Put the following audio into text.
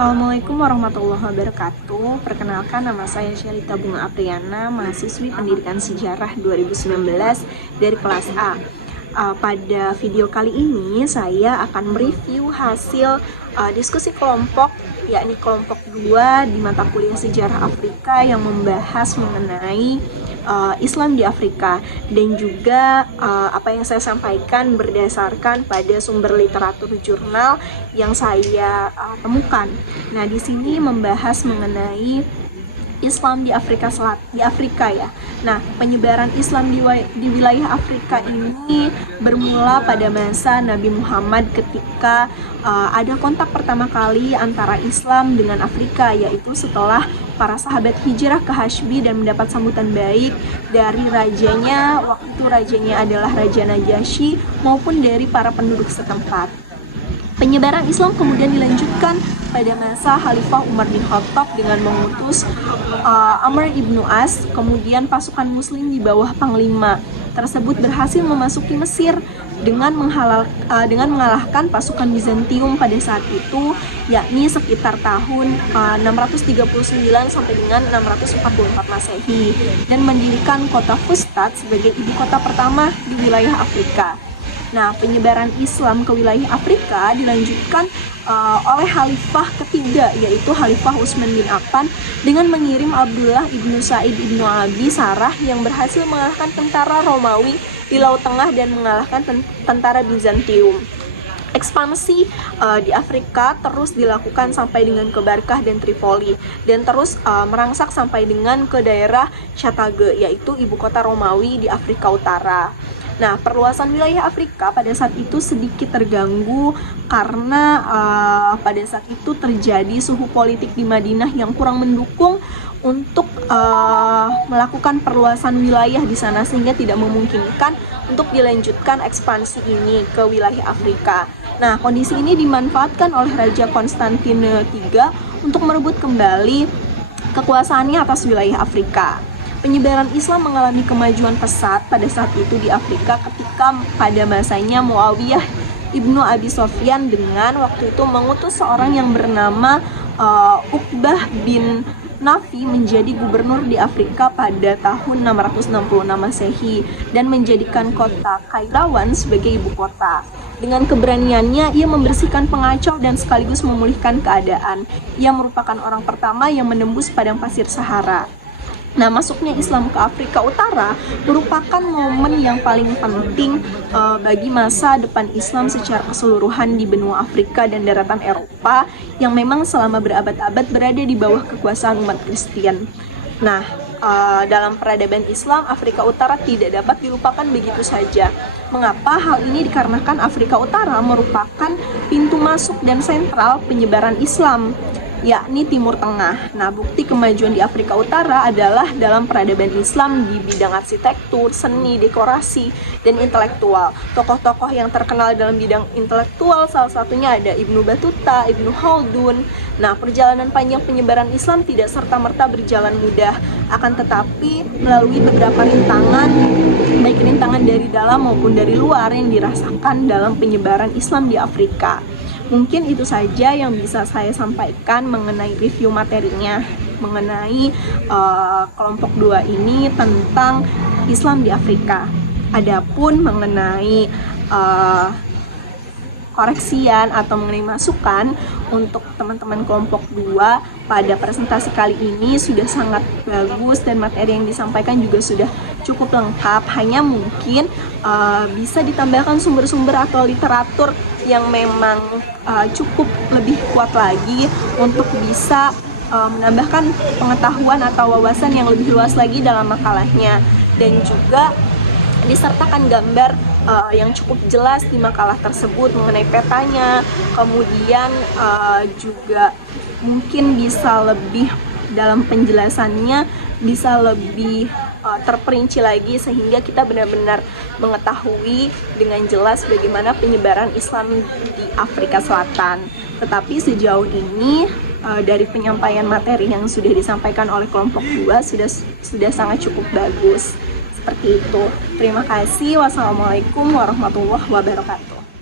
Assalamualaikum warahmatullahi wabarakatuh. Perkenalkan, nama saya Shelita Bunga Apriana, mahasiswi Pendidikan Sejarah 2019 dari kelas A. Pada video kali ini saya akan mereview hasil diskusi kelompok, yakni kelompok 2 di mata kuliah Sejarah Afrika yang membahas mengenai Islam di Afrika, dan juga apa yang saya sampaikan berdasarkan pada sumber literatur jurnal yang saya temukan. Nah, di sini membahas mengenai Islam di Afrika ya. Nah, penyebaran Islam di wilayah Afrika ini bermula pada masa Nabi Muhammad ketika ada kontak pertama kali antara Islam dengan Afrika, yaitu setelah para sahabat hijrah ke Hashbi dan mendapat sambutan baik dari rajanya. Waktu itu rajanya adalah Raja Najasyi maupun dari para penduduk setempat. Penyebaran Islam kemudian dilanjutkan pada masa Khalifah Umar bin Khattab dengan mengutus Amr ibnu As. Kemudian pasukan muslim di bawah panglima tersebut berhasil memasuki Mesir dengan mengalahkan pasukan Bizantium pada saat itu, yakni sekitar tahun 639 sampai dengan 644 Masehi, dan mendirikan kota Fustat sebagai ibu kota pertama di wilayah Afrika. Nah, penyebaran Islam ke wilayah Afrika dilanjutkan oleh Khalifah ketiga, yaitu Khalifah Utsman bin Affan, dengan mengirim Abdullah ibnu Sa'id ibnu Abi Sarah yang berhasil mengalahkan tentara Romawi di Laut Tengah dan mengalahkan tentara Bizantium. Ekspansi di Afrika terus dilakukan sampai dengan ke Barkah dan Tripoli, dan terus merangsak sampai dengan ke daerah Carthage, yaitu ibu kota Romawi di Afrika Utara. Nah, perluasan wilayah Afrika pada saat itu sedikit terganggu karena pada saat itu terjadi suhu politik di Madinah yang kurang mendukung untuk melakukan perluasan wilayah di sana, sehingga tidak memungkinkan untuk dilanjutkan ekspansi ini ke wilayah Afrika. Nah, kondisi ini dimanfaatkan oleh Raja Konstantin III untuk merebut kembali kekuasaannya atas wilayah Afrika. Penyebaran Islam mengalami kemajuan pesat pada saat itu di Afrika ketika pada masanya Muawiyah ibnu Abi Sofyan dengan waktu itu mengutus seorang yang bernama Uqbah bin Nafi menjadi gubernur di Afrika pada tahun 666 Masehi dan menjadikan kota Kairawan sebagai ibu kota. Dengan keberaniannya, ia membersihkan pengacau dan sekaligus memulihkan keadaan. Ia merupakan orang pertama yang menembus padang pasir Sahara. Nah, masuknya Islam ke Afrika Utara merupakan momen yang paling penting bagi masa depan Islam secara keseluruhan di benua Afrika dan daratan Eropa yang memang selama berabad-abad berada di bawah kekuasaan umat Kristen. Nah, dalam peradaban Islam, Afrika Utara tidak dapat dilupakan begitu saja. Mengapa? Hal ini dikarenakan Afrika Utara merupakan pintu masuk dan sentral penyebaran Islam, yakni Timur Tengah. Nah, bukti kemajuan di Afrika Utara adalah dalam peradaban Islam di bidang arsitektur, seni, dekorasi, dan intelektual. Tokoh-tokoh yang terkenal dalam bidang intelektual salah satunya ada Ibnu Battuta, Ibnu Khaldun. Nah, perjalanan panjang penyebaran Islam tidak serta-merta berjalan mudah, akan tetapi melalui beberapa rintangan, baik rintangan dari dalam maupun dari luar yang dirasakan dalam penyebaran Islam di Afrika. Mungkin itu saja yang bisa saya sampaikan mengenai review materinya, mengenai kelompok 2 ini tentang Islam di Afrika. Adapun mengenai koreksian atau mengenai masukan untuk teman-teman kelompok 2 pada presentasi kali ini sudah sangat bagus dan materi yang disampaikan juga sudah cukup lengkap. Hanya mungkin bisa ditambahkan sumber-sumber atau literatur yang memang cukup lebih kuat lagi untuk bisa menambahkan pengetahuan atau wawasan yang lebih luas lagi dalam makalahnya, dan juga disertakan gambar yang cukup jelas di makalah tersebut mengenai petanya. Kemudian juga mungkin bisa lebih dalam penjelasannya, bisa lebih terperinci lagi sehingga kita benar-benar mengetahui dengan jelas bagaimana penyebaran Islam di Afrika Selatan. Tetapi sejauh ini dari penyampaian materi yang sudah disampaikan oleh kelompok 2 sudah sangat cukup bagus. Seperti itu. Terima kasih. Wassalamualaikum warahmatullahi wabarakatuh.